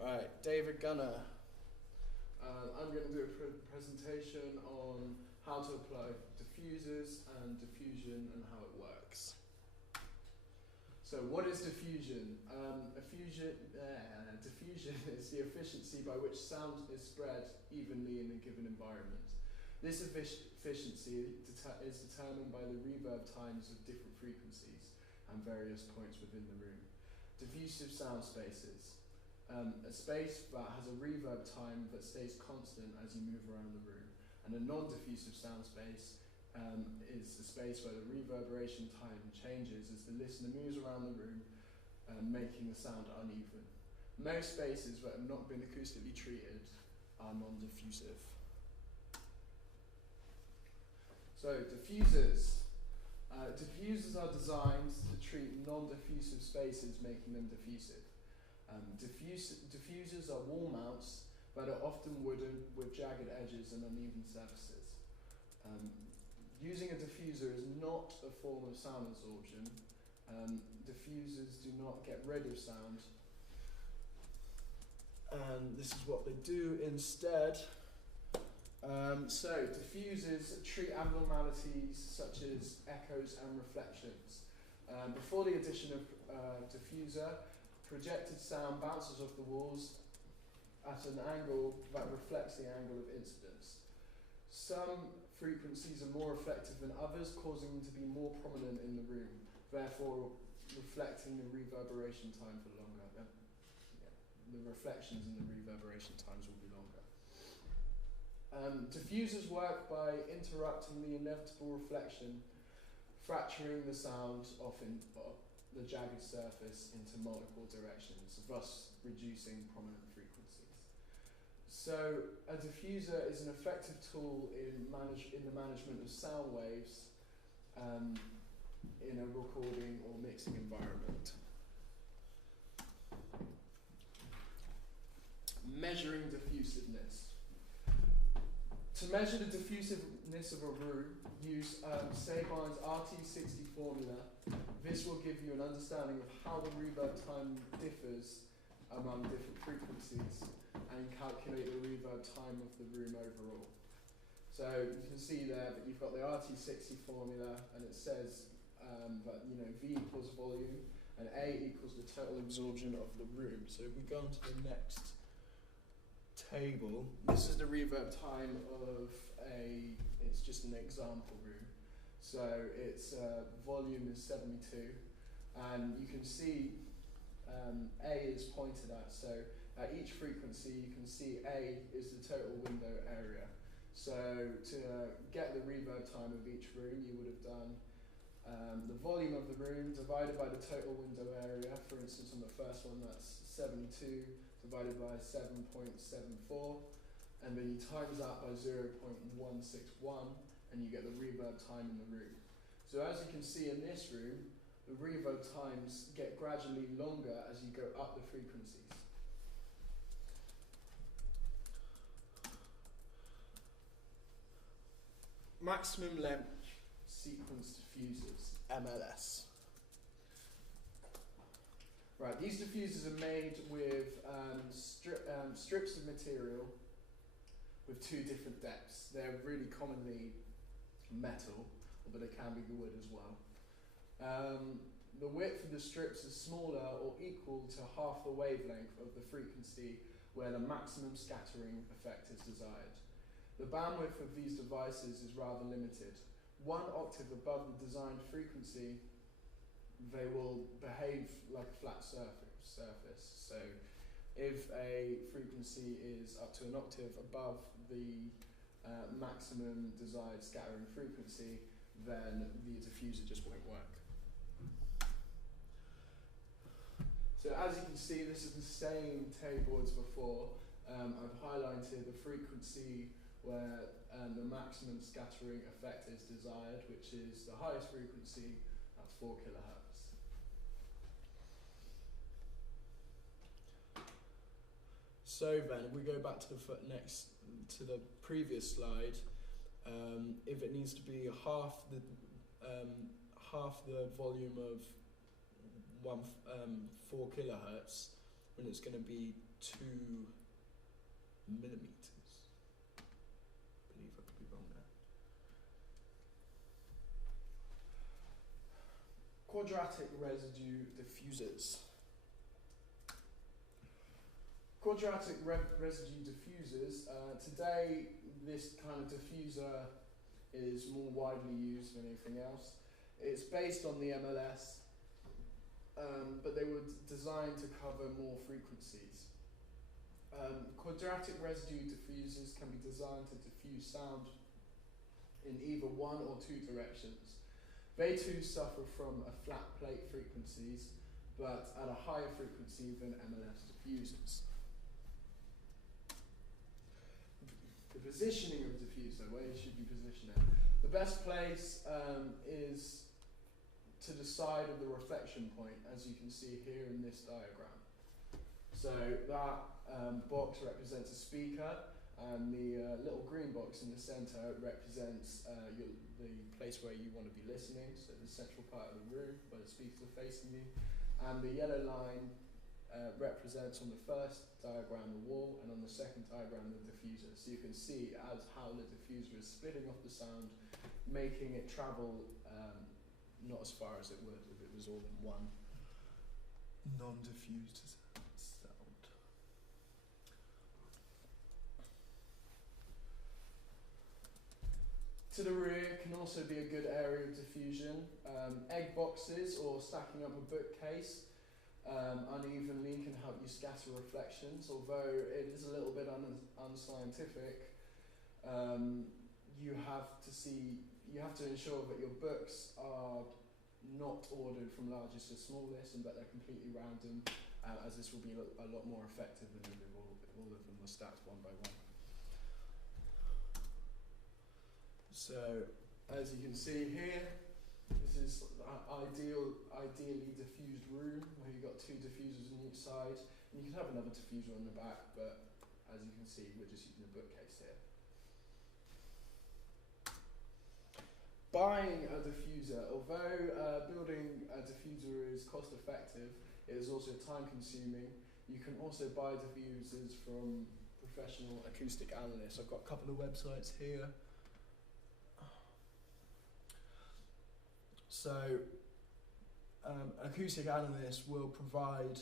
Right, David Gunner. I'm going to do a presentation on how to apply diffusers and diffusion and how it works. So what is diffusion? Diffusion is the efficiency by which sound is spread evenly in a given environment. This efficiency is determined by the reverb times of different frequencies and various points within the room. Diffusive sound spaces. A space that has a reverb time that stays constant as you move around the room. And a non-diffusive sound space is the space where the reverberation time changes as the listener moves around the room, making the sound uneven. Most spaces that have not been acoustically treated are non-diffusive. So diffusers. Diffusers are designed to treat non-diffusive spaces, making them diffusive. Diffusers are wall mounts that are often wooden with jagged edges and uneven surfaces. Using a diffuser is not a form of sound absorption. Diffusers do not get rid of sound. And this is what they do instead. So diffusers treat abnormalities such as echoes and reflections. Before the addition of diffuser, projected sound bounces off the walls at an angle that reflects the angle of incidence. Some frequencies are more effective than others, causing them to be more prominent in the room, therefore reflecting the reverberation time for longer. The reflections and the reverberation times will be longer. Diffusers work by interrupting the inevitable reflection, fracturing the sound off the jagged surface into multiple directions, thus reducing prominent frequencies. So a diffuser is an effective tool in the management of sound waves in a recording or mixing environment. Measuring diffusiveness. To measure the diffusiveness of a room, use Sabine's RT60 formula. This will give you an understanding of how the reverb time differs among different frequencies and calculate the reverb time of the room overall. So you can see there that you've got the RT60 formula, and it says that V equals volume and A equals the total absorption of the room. So if we go on to the next table, this is the reverb time of it's just an example room. So its volume is 72, and you can see A is pointed at, so at each frequency you can see A is the total window area. So to get the reverb time of each room, you would have done the volume of the room divided by the total window area. For instance, on the first one, that's 72 divided by 7.74, and then you times that by 0.161, and you get the reverb time in the room. So as you can see in this room, the reverb times get gradually longer as you go up the frequencies. Maximum length sequence diffusers, MLS. Right, these diffusers are made with strips of material with two different depths. They're really commonly metal, but they can be wood as well. The width of the strips is smaller or equal to half the wavelength of the frequency where the maximum scattering effect is desired. The bandwidth of these devices is rather limited. 1 octave above the designed frequency, they will behave like a flat surface. So if a frequency is up to an octave above the maximum desired scattering frequency, then the diffuser just won't work. So as you can see, this is the same table as before. I've highlighted the frequency where the maximum scattering effect is desired, which is the highest frequency at 4 kilohertz. So then, if we go back to the previous slide, if it needs to be half the volume of 4 kilohertz, when it's going to be 2 millimeters. I believe I could be wrong there. Quadratic residue diffusers. Quadratic residue diffusers. Today, this kind of diffuser is more widely used than anything else. It's based on the MLS, but they were designed to cover more frequencies. Quadratic residue diffusers can be designed to diffuse sound in either 1 or 2 directions. They too suffer from a flat plate frequencies, but at a higher frequency than MLS diffusers. The positioning of the diffuser, where you should be positioned it. The best place is to the side of the reflection point, as you can see here in this diagram. So that box represents a speaker, and the little green box in the center represents the place where you want to be listening, so the central part of the room where the speakers are facing you. And the yellow line represents on the first diagram the wall, and on the second diagram the diffuser. So you can see as how the diffuser is splitting off the sound, making it travel not as far as it would if it was all in one non-diffused sound. To the rear can also be a good area of diffusion. Egg boxes or stacking up a bookcase unevenly can help you scatter reflections, although it is a little bit unscientific. You have to ensure that your books are not ordered from largest to smallest and that they're completely random, as this will be a lot more effective than if all of them were stacked one by one. So, as you can see here, this is an ideally diffused room where you've got 2 diffusers on each side. And you can have another diffuser on the back, but as you can see, we're just using a bookcase here. Buying a diffuser, although building a diffuser is cost effective, it is also time consuming. You can also buy diffusers from professional acoustic analysts. I've got a couple of websites here. So, acoustic analysts will provide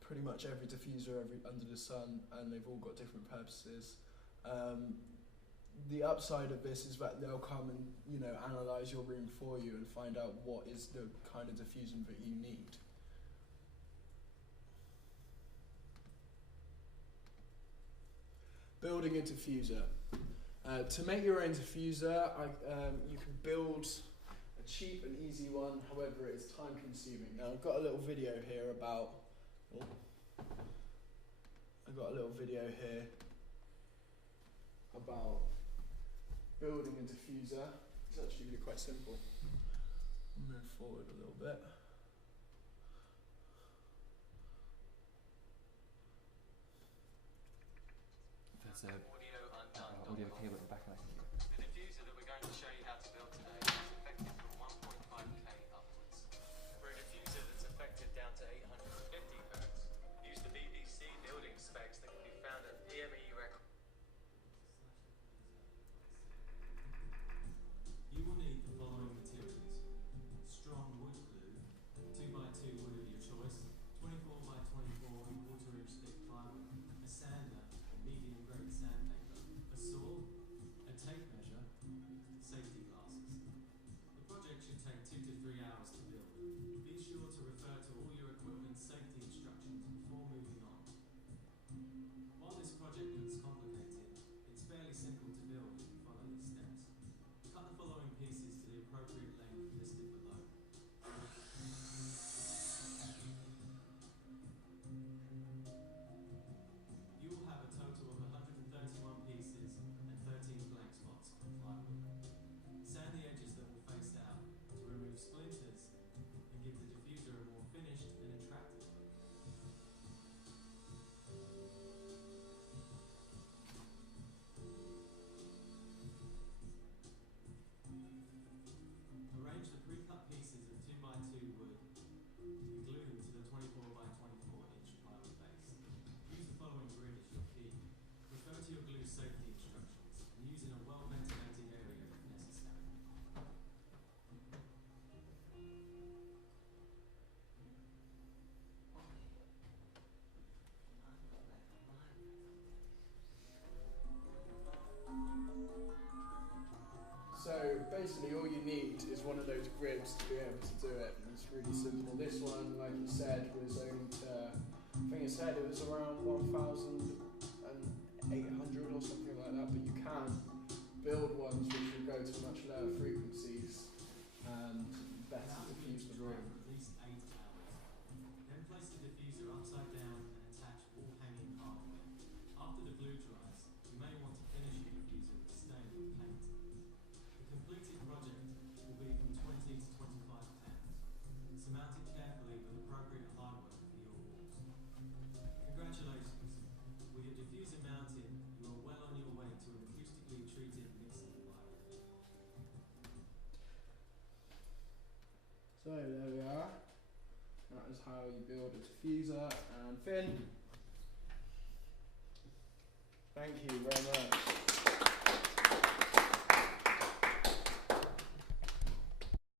pretty much every diffuser under the sun, and they've all got different purposes. The upside of this is that they'll come and analyze your room for you and find out what is the kind of diffusion that you need. Building a diffuser. To make your own diffuser, you can build a cheap and easy one, however it is time consuming. Now I've got a little video here about building a diffuser. It's actually really quite simple. Move forward a little bit. There's audio cable at the back of that. The diffuser that we're going to show you how to build today is effective from 1.5K upwards. For a diffuser that's effective down to 850 Hz, use the BBC building specs that can be found at EME Records. You will need the following materials: strong wood glue, 2x2 wood of your choice, 24x24 1/4 inch thick plywood, a sander, medium grade sandpaper, a saw, a tape said it was around 1,800 or something like that, but you can build ones which will go to much lower frequencies and better Allow the glue diffuse to the dry room. for at least 8 hours. Then place the diffuser upside down and attach all hanging hardware. After the glue dries, you may want to finish your diffuser with stain or paint. The completed project will be from 20 to 25 pounds. Surmount it carefully with appropriate hardware for your walls. Congratulations! With your diffuser mounted, you are well on your way to an acoustically treated mixing environment. So there we are. That is how you build a diffuser. And Finn, thank you very much.